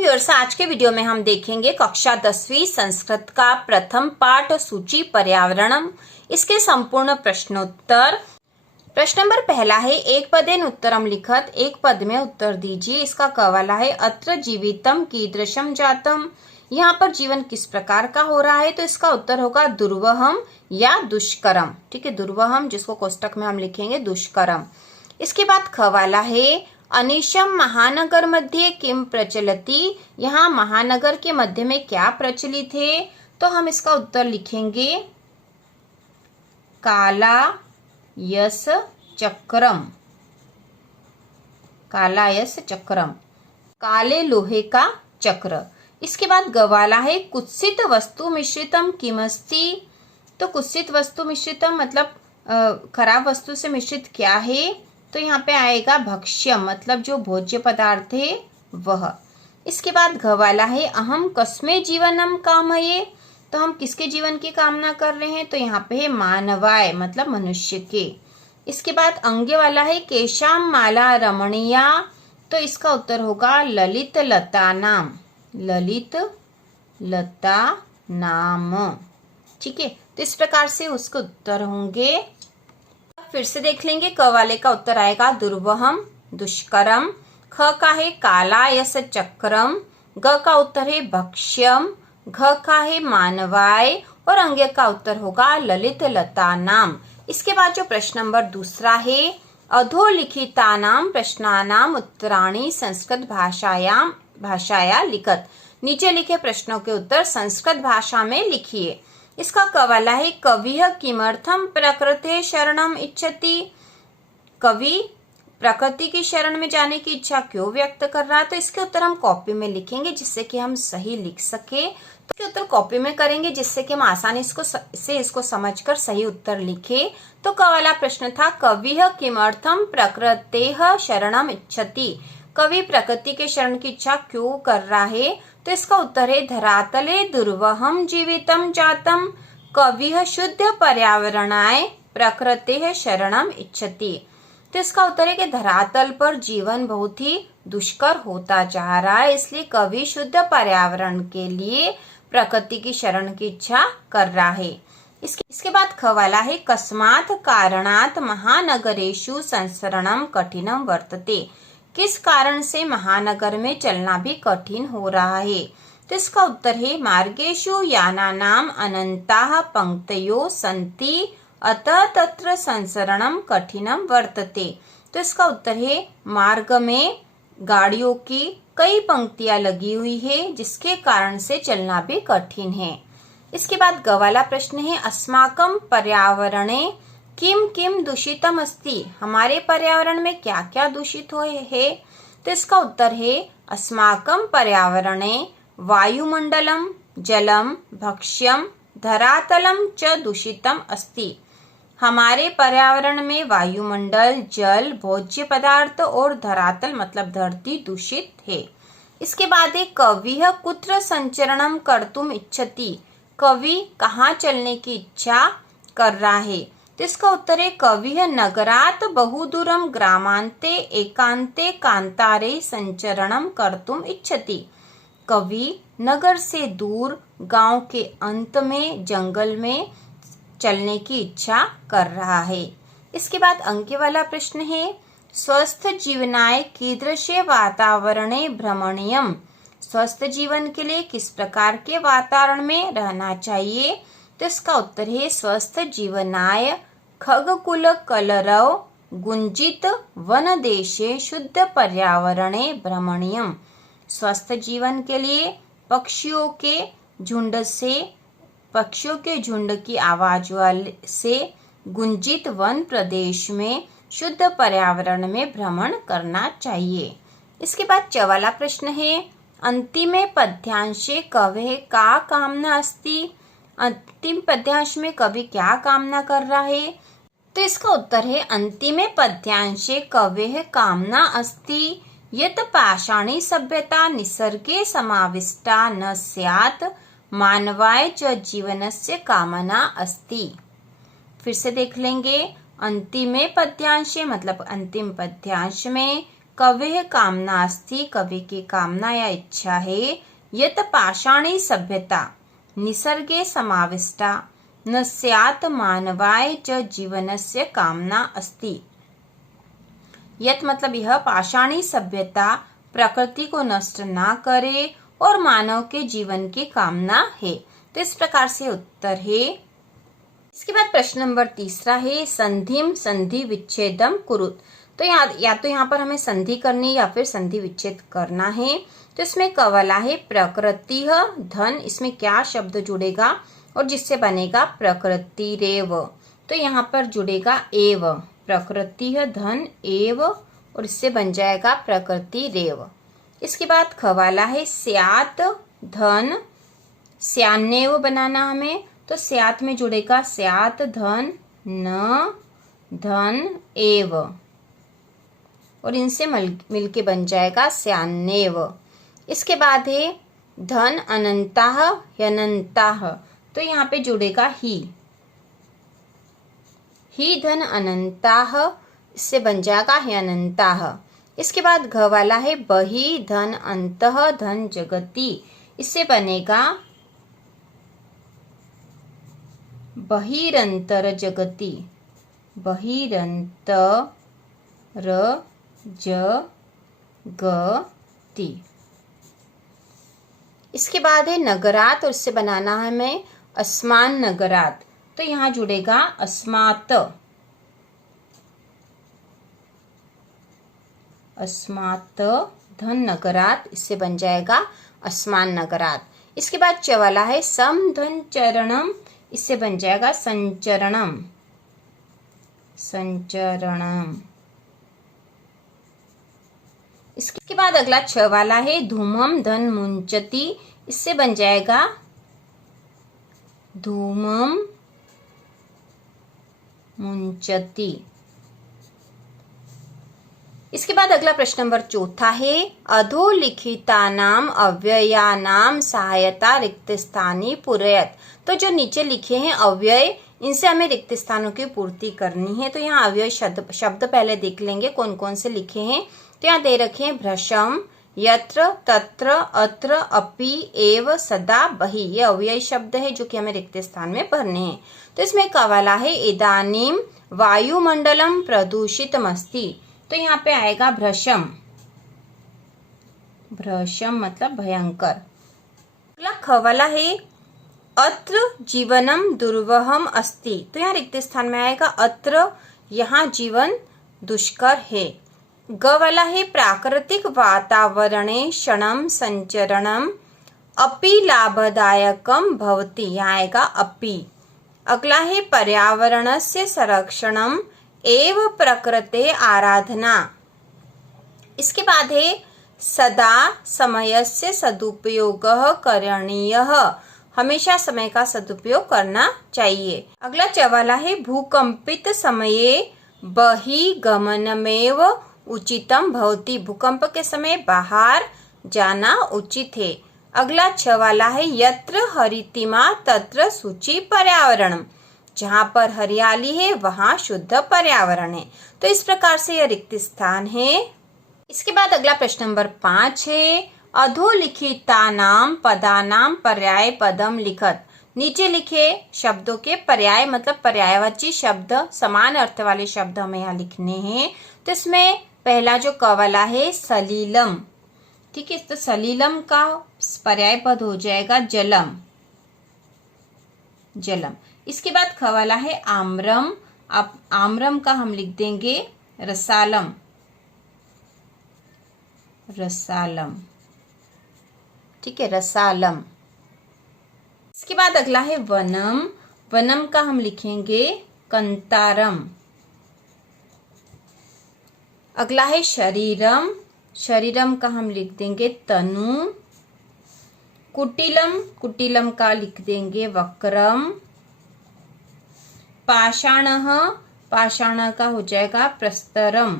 Viewers, आज के video में हम देखेंगे कक्षा 10वीं संस्कृत का प्रथम पाठ सूची पर्यावरणम, इसके संपूर्ण प्रश्नोत्तर। प्रश्न नंबर पहला है, एक पदेन उत्तरम लिखत, एक पद में उत्तर दीजिए। इसका क वाला है, अत्र जीवितम कीदृशम जातम, यहाँ पर जीवन किस प्रकार का हो रहा है। तो इसका उत्तर होगा दुर्वहम या दुष्करम। ठीक है, दुर्वहम जिसको कोष्टक में हम लिखेंगे दुष्करम। इसके बाद ख वाला है, अनिशम महानगर मध्य किम प्रचलति, यहाँ महानगर के मध्य में क्या प्रचलित है। तो हम इसका उत्तर लिखेंगे काला यस चक्रम, काला यस चक्रम, काले लोहे का चक्र। इसके बाद गवाला है, कुत्सित वस्तु मिश्रितम किमस्ति। तो कुत्सित वस्तु मिश्रितम मतलब खराब वस्तु से मिश्रित क्या है। तो यहाँ पे आएगा भक्ष्यम, मतलब जो भोज्य पदार्थ है वह। इसके बाद घ वाला है, अहम कस्मे जीवनम कामये। तो हम किसके जीवन की कामना कर रहे हैं। तो यहाँ पे है मानवाय, मतलब मनुष्य के। इसके बाद अंगे वाला है, केशाम माला रमणीया। तो इसका उत्तर होगा ललित लता नाम, ललित लता नाम। ठीक है, तो इस प्रकार से उसके उत्तर होंगे। फिर से देख लेंगे, क वाले का उत्तर आएगा दुर्वहम दुष्करम, ख का है काला यस चक्रम, ग का उत्तर है भक्ष्यम, घ का है मानवाय और अंग्य का उत्तर होगा ललित लता नाम। इसके बाद जो प्रश्न नंबर दूसरा है, अधोलिखितानाम प्रश्नानाम उत्तराणि संस्कृत भाषाया लिखत। नीचे लिखे प्रश्नों के उत्तर संस्कृत भाषा में लिखिए। इसका क वाला है, कविः किमर्थम प्रकृते शरणम इच्छति। कवि प्रकृति की शरण में जाने की इच्छा क्यों व्यक्त कर रहा है। तो इसके उत्तर हम कॉपी में लिखेंगे जिससे कि हम सही लिख सके। तो इसके उत्तर कॉपी में करेंगे जिससे कि हम आसानी से इसको समझकर सही उत्तर लिखे। तो क वाला प्रश्न था, कविः किमर्थम प्रकृतेः शरणम इच्छति। कवि प्रकृति के शरण की इच्छा क्यों कर रहा है। तो इसका उत्तर है, धरातले दुर्वहम जीवितम जातम, कविः शुद्ध पर्यावरणाय प्रकृतेः शरणम इच्छति। तो इसका उत्तर है कि धरातल पर जीवन बहुत ही दुष्कर होता जा रहा है, इसलिए कवि शुद्ध पर्यावरण के लिए प्रकृति की शरण की इच्छा कर रहा है। इसके बाद ख वाला है, कस्मात् कारणात् महानगरेषु संसरणम कठिनम वर्तते। किस कारण से महानगर में चलना भी कठिन हो रहा है। तो इसका उत्तर है, मार्गेषु यानानाम अनंताः पंक्तयो सन्ति अतः तत्र संसरणम कठिनम वर्तते। तो इसका उत्तर है, मार्ग में गाड़ियों की कई पंक्तियां लगी हुई है जिसके कारण से चलना भी कठिन है। इसके बाद ग वाला प्रश्न है, अस्माकं पर्यावरणे किम किम दूषितम अस्ति। हमारे पर्यावरण में क्या क्या दूषित हुए है। तो इसका उत्तर है, अस्माकं पर्यावरणे वायुमंडलम जलम भक्ष्यम धरातलम च दूषितम अस्ति। हमारे पर्यावरण में वायुमंडल, जल, भोज्य पदार्थ और धरातल मतलब धरती दूषित है। इसके बाद एक, कविः कुत्र संचरणम कर्तुम इच्छति। कवि कहाँ चलने की इच्छा कर रहा है। तो इसका उत्तर है, कविः नगरात् बहुदूरम ग्रामान्ते एकांते कांतारे संचरणम कर्तुम इच्छति। कवि नगर से दूर गांव के अंत में जंगल में चलने की इच्छा कर रहा है। इसके बाद अंक वाला प्रश्न है, स्वस्थ जीवनाय कीदृशे वातावरणे भ्रमणीयम। स्वस्थ जीवन के लिए किस प्रकार के वातावरण में रहना चाहिए। तो इसका उत्तर है, स्वस्थ जीवनाय खगकुल कलरव गुंजित वन देशे शुद्ध पर्यावरणे भ्रमणीयम। स्वस्थ जीवन के लिए पक्षियों के झुंड की आवाज वाले से गुंजित वन प्रदेश में शुद्ध पर्यावरण में भ्रमण करना चाहिए। इसके बाद च वाला प्रश्न है, अंतिमे पद्यांशे कवेः का कामना अस्ति। अंतिम पद्यांश में कवि क्या कामना कर रहा है। तो इसका उत्तर है, अंतिमे पद्यांशे कवेः कामना अस्ति यत् पाषाणी सभ्यता निसर्गे समाविष्टा न स्यात् मानवाय च जीवनस्य कामना अस्ति। फिर से देख लेंगे, अंतिमे पद्यांशे मतलब अंतिम पद्यांश में कवेः कामना अस्ति, कवि की कामना या इच्छा है, यत पाषाणी सभ्यता निसर्गे समाविष्टा न स्यात् मानवाय च जीवनस्य कामना अस्ति। यत मतलब यह पाषाणी सभ्यता प्रकृति को नष्ट ना करे और मानव के जीवन की कामना है। तो इस प्रकार से उत्तर है। इसके बाद प्रश्न नंबर 3 है संधिम संधि विच्छेदम कुरुत। तो या तो यहाँ पर हमें संधि करनी या फिर संधि विच्छेद करना है। तो इसमें कवला है प्रकृति धन, इसमें क्या शब्द जुड़ेगा और जिससे बनेगा प्रकृति रेव। तो यहाँ पर जुड़ेगा एव, प्रकृति धन एव और इससे बन जाएगा प्रकृति रेव। इसके बाद खवाला है स्यात धन, स्यान्नेव बनाना हमें। तो स्यात में जुड़ेगा स्यात धन न धन एव और इनसे मिलके बन जाएगा स्यान्नेव। इसके बाद है धन अनंताः ह्यनंताः। तो यहाँ पे जुड़ेगा ही धन अनंताः, इससे बन जाएगा ह्यनंताः। इसके बाद घ वाला है बहि धन अंतः धन जगति, इससे बनेगा बहिरंतर जगति, बहिरंतर जगति। इसके बाद है नगरात और इससे बनाना है हमें अस्मान नगरात। तो यहाँ जुड़ेगा अस्मात्, अस्मात् धन नगरात, इससे बन जाएगा अस्मान नगरात। इसके बाद च वाला है सम धन चरणम, इससे बन जाएगा संचरणम, संचरणम। इसके बाद अगला छ वाला है धूमम धन मुंचति, इससे बन जाएगा धूमम मुंचति। इसके बाद अगला प्रश्न नंबर 4 है अधोलिखितानाम अव्ययानाम सहायता रिक्त स्थानी पूरयत। तो जो नीचे लिखे हैं अव्यय, इनसे हमें रिक्त स्थानों की पूर्ति करनी है। तो यहाँ अव्यय शब्द पहले देख लेंगे कौन कौन से लिखे हैं। तो यहाँ दे रखे हैं भ्रशम, यत्र, तत्र, अत्र, अपि, एव, सदा, बहि। ये अव्यय शब्द है जो कि हमें रिक्त स्थान में भरने हैं। तो इसमें कवाला है इदानीम वायुमंडलम प्रदूषितमस्ति। तो यहाँ पे आएगा भ्रशम, भ्रशम मतलब भयंकर। अगला खवाला है अत्र जीवनम दुर्वहम अस्ति। तो यहाँ रिक्त स्थान में आएगा अत्र, यहाँ जीवन दुष्कर है। ग वाला है प्राकृतिक वातावरणे क्षणम संचरणम अपि लाभदायकम भवति, यहाँ आएगा अपि। अगला है पर्यावरणस्य संरक्षणम एव प्रकृते आराधना। इसके बाद है सदा समयस्य सदुपयोगः करणीयः, हमेशा समय का सदुपयोग करना चाहिए। अगला च वाला है भूकंपित समये बहिर्गमनमेव उचितम भवति, भूकंप के समय बाहर जाना उचित है। अगला छ वाला है यत्र हरितिमा तत्र शुचि पर्यावरणम, जहाँ पर हरियाली है वहाँ शुद्ध पर्यावरण है। तो इस प्रकार से यह रिक्त स्थान है। इसके बाद अगला प्रश्न नंबर 5 है अधोलिखितानाम पदानाम पर्याय पदम लिखत। नीचे लिखे शब्दों के पर्याय मतलब पर्यायवाची शब्द, समान अर्थ वाले शब्द हमें यहाँ लिखने हैं। तो इसमें पहला जो क वाला है सलीलम, ठीक है। तो सलीलम का पर्याय पद हो जाएगा जलम, जलम। इसके बाद ख वाला है आम्रम, अब आम्रम का हम लिख देंगे रसालम, रसालम, ठीक है, रसालम। इसके बाद अगला है वनम, वनम का हम लिखेंगे कंतारम। अगला है शरीरम, शरीरम का हम लिख देंगे तनु। कुटिलम, कुटिलम का लिख देंगे वक्रम। पाषाणः, पाषाण का हो जाएगा प्रस्तरम,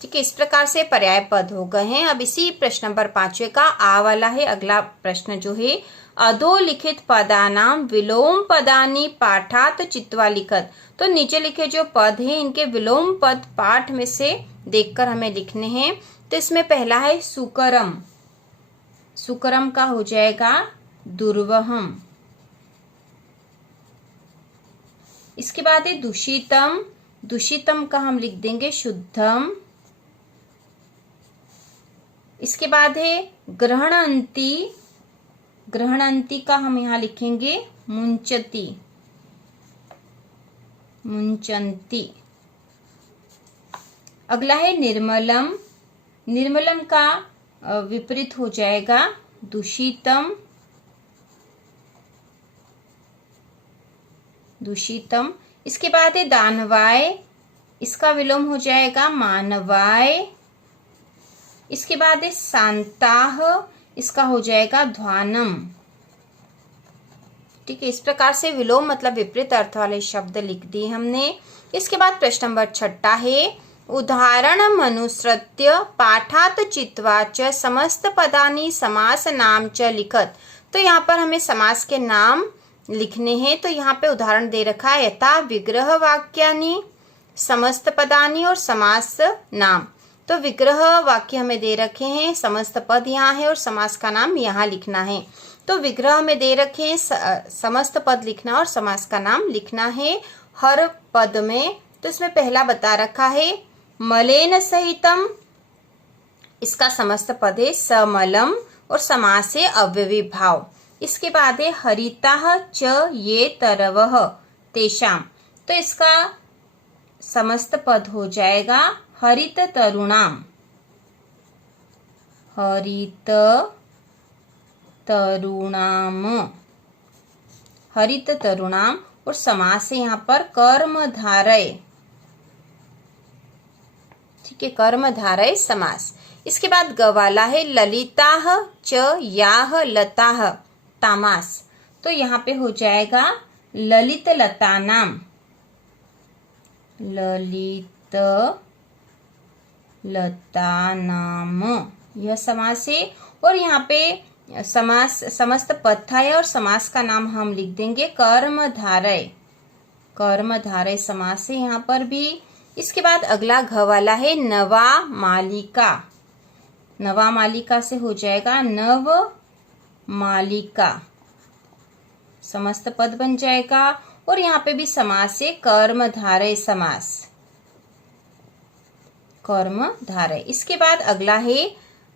ठीक है। इस प्रकार से पर्याय पद हो गए हैं। अब इसी प्रश्न नंबर 5 का आ वाला है अगला प्रश्न जो है अधोलिखित पदानाम विलोम पदानी पाठात चित्वा लिखत। तो नीचे लिखे जो पद हैं इनके विलोम पद पाठ में से देखकर हमें लिखने हैं। तो इसमें पहला है सुकरम, सुकरम का हो जाएगा दुर्वहम। इसके बाद है दूषितम, दूषितम का हम लिख देंगे शुद्धम। इसके बाद है ग्रहणंती, ग्रहणंती का हम यहाँ लिखेंगे मुंचती, मुंचंती। अगला है निर्मलम, निर्मलम का विपरीत हो जाएगा दूषितम, दूषितम। इसके बाद है दानवाय, इसका विलोम हो जाएगा मानवाय। इसके बाद है शांताह, इसका हो जाएगा ध्वानम। ठीक है, इस प्रकार से विलोम मतलब विपरीत अर्थ वाले शब्द लिख दिए हमने। इसके बाद प्रश्न नंबर 6 है उदाहरण मनुसृत्य पाठात चित्वा च समस्त पदानि समास नाम च लिखत। तो यहाँ पर हमें समास के नाम लिखने हैं। तो यहाँ पे उदाहरण दे रखा है यथा विग्रह वाक्यानि, समस्त पदानि और समास नाम। तो विग्रह वाक्य हमें दे रखे हैं, समस्त पद यहाँ है और समास का नाम यहाँ लिखना है। तो विग्रह में दे रखे हैं, समस्त पद लिखना और समास का नाम लिखना है हर पद में। तो इसमें पहला बता रखा है मलेन सहितम, इसका समस्त पद है समलम और समास है अव्ययी भाव। इसके बाद है हरिताः च ये तरवः तेषाम। तो इसका समस्त पद हो जाएगा हरित तरुणाम, हरित तरुणाम, हरित तरुणाम। और समास है यहाँ पर कर्मधारय। ठीक है, कर्मधारय समास। इसके बाद गवाला है ललिताः च याः लताः तामास। तो यहाँ पे हो जाएगा ललित लता नाम, ललित लता नाम, यह समास है। और यहाँ पे समास समस्त पद था और समास का नाम हम लिख देंगे कर्मधारय, कर्मधारय समास है यहाँ पर भी। इसके बाद अगला घ वाला है नवा मालिका, नवा मालिका से हो जाएगा नव मालिका, समस्त पद बन जाएगा। और यहाँ पे भी समास है कर्मधारय समास, कर्मधारय। इसके बाद अगला है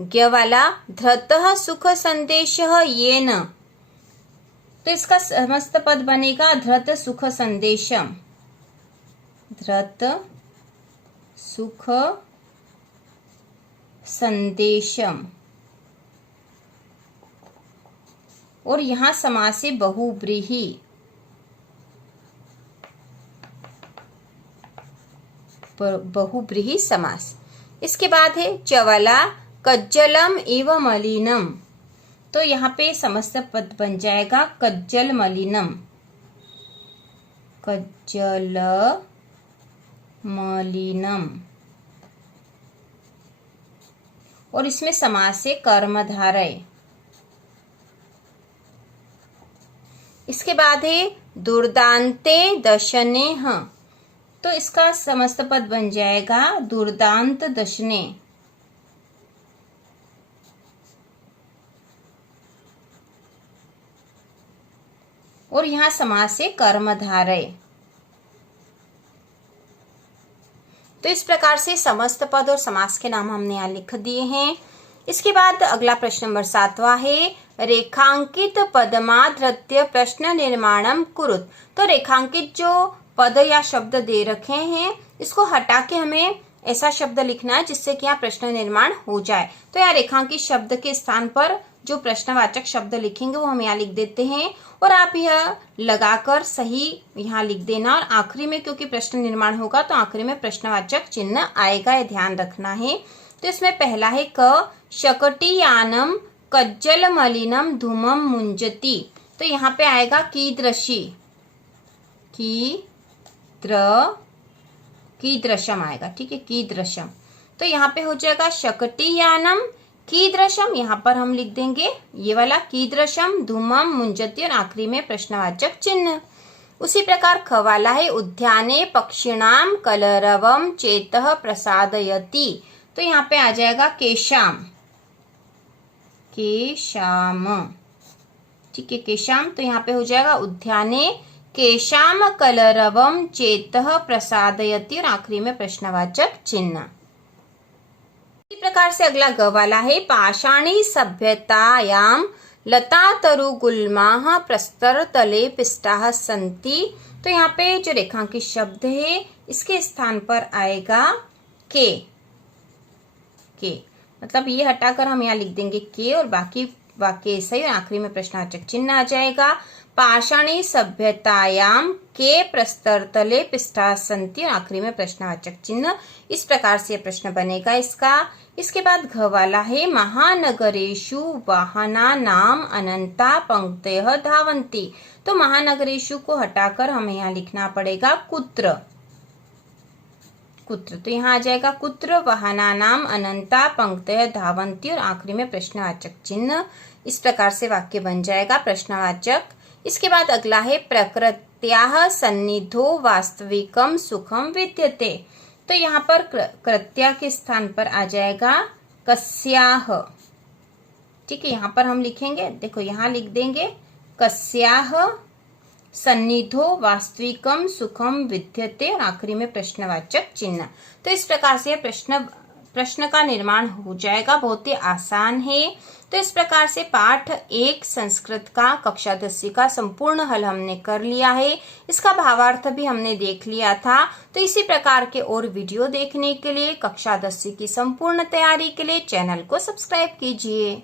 ज्ञ वाला धृतः सुख संदेशः येन। तो इसका समस्त पद बनेगा धृत सुख संदेशम, धृत सुख संदेशम। और यहाँ समास है बहुव्रीहि, बहुव्रीहि समास। इसके बाद है चवला कज्जलम इव मलिनम। तो यहाँ पे समस्त पद बन जाएगा कज्जल मलिनम, कज्जल मलिनम। और इसमें समास है कर्मधारय। इसके बाद है दुर्दांते दशनेह। तो इसका समस्त पद बन जाएगा दुर्दांत दशने। और यहाँ समास है कर्मधारय। तो इस प्रकार से समस्त पद और समास के नाम हमने यहाँ लिख दिए हैं। इसके बाद अगला प्रश्न नंबर 7वां है रेखांकित पदमाधृत्य प्रश्न निर्माणम कुरुत। तो रेखांकित जो पद या शब्द दे रखे हैं इसको हटा के हमें ऐसा शब्द लिखना है जिससे कि यहाँ प्रश्न निर्माण हो जाए। तो यहाँ रेखांकित शब्द के स्थान पर जो प्रश्नवाचक शब्द लिखेंगे वो हम यहाँ लिख देते हैं। और आप यह लगाकर सही यहाँ लिख देना। और आखिरी में क्योंकि प्रश्न निर्माण होगा तो आखिरी में प्रश्नवाचक चिन्ह आएगा, यह ध्यान रखना है। तो इसमें पहला है क शकटियानम कज्जल मलिनम धूमम मुंजती। तो यहाँ पे आएगा कीदृशी, कीदृशम आएगा। ठीक है, कीदृशम। तो यहाँ पे हो जाएगा शकटियानम कीदृशम, यहाँ पर हम लिख देंगे ये वाला कीदृशम धूमम मुंजती और आखिरी में प्रश्नवाचक चिन्ह। उसी प्रकार ख वाला है उद्याने पक्षिणाम कलरवम चेतः प्रसादयति। तो यहाँ पे आ जाएगा केशाम, केशाम, ठीक है, केशाम। तो यहाँ पे हो जाएगा उद्याने केशाम कलरवम चेतः प्रसादयति और आखिरी में प्रश्नवाचक चिन्ह। इसी प्रकार से अगला ग वाला है पाषाणी सभ्यतायाम लता तरु गुल्माः प्रस्तर तले पिष्टाः सन्ति। तो यहाँ पे जो रेखांकित शब्द है इसके स्थान पर आएगा के, मतलब ये हटाकर हम यहाँ लिख देंगे के और बाकी वाक्य सही और आखिरी में प्रश्नवाचक चिन्ह आ जाएगा। पाषाणी सभ्यतायाम के प्रस्तर तले पिष्टाः सन्ति और आखिरी में प्रश्नवाचक चिन्ह। इस प्रकार से प्रश्न बनेगा इसका। इसके बाद घ वाला है महानगरेषु वाहनानाम अनंता पंक्तयः धावन्ति। तो महानगरेषु को हटाकर हमें यहाँ लिखना पड़ेगा कुत्र, कुत्र। तो यहाँ आ जाएगा कुत्र वाहनानाम अनंता पंक्तयः धावन्ति और आखिरी में प्रश्नवाचक चिन्ह। इस प्रकार से वाक्य बन जाएगा प्रश्नवाचक। इसके बाद अगला है प्रकृत्याः सन्निधो वास्तविकम सुखम विद्यते। तो यहाँ पर कृत्या के स्थान पर आ जाएगा कस्याः, ठीक है। यहाँ पर हम लिखेंगे, देखो यहाँ लिख देंगे कस्याः सन्निधो वास्तविकम सुखम विद्यते और आखिरी में प्रश्नवाचक चिन्ह। तो इस प्रकार से प्रश्न का निर्माण हो जाएगा, बहुत ही आसान है। तो इस प्रकार से पाठ 1 संस्कृत का कक्षा 10 का संपूर्ण हल हमने कर लिया है। इसका भावार्थ भी हमने देख लिया था। तो इसी प्रकार के और वीडियो देखने के लिए, कक्षा 10 की संपूर्ण तैयारी के लिए चैनल को सब्सक्राइब कीजिए।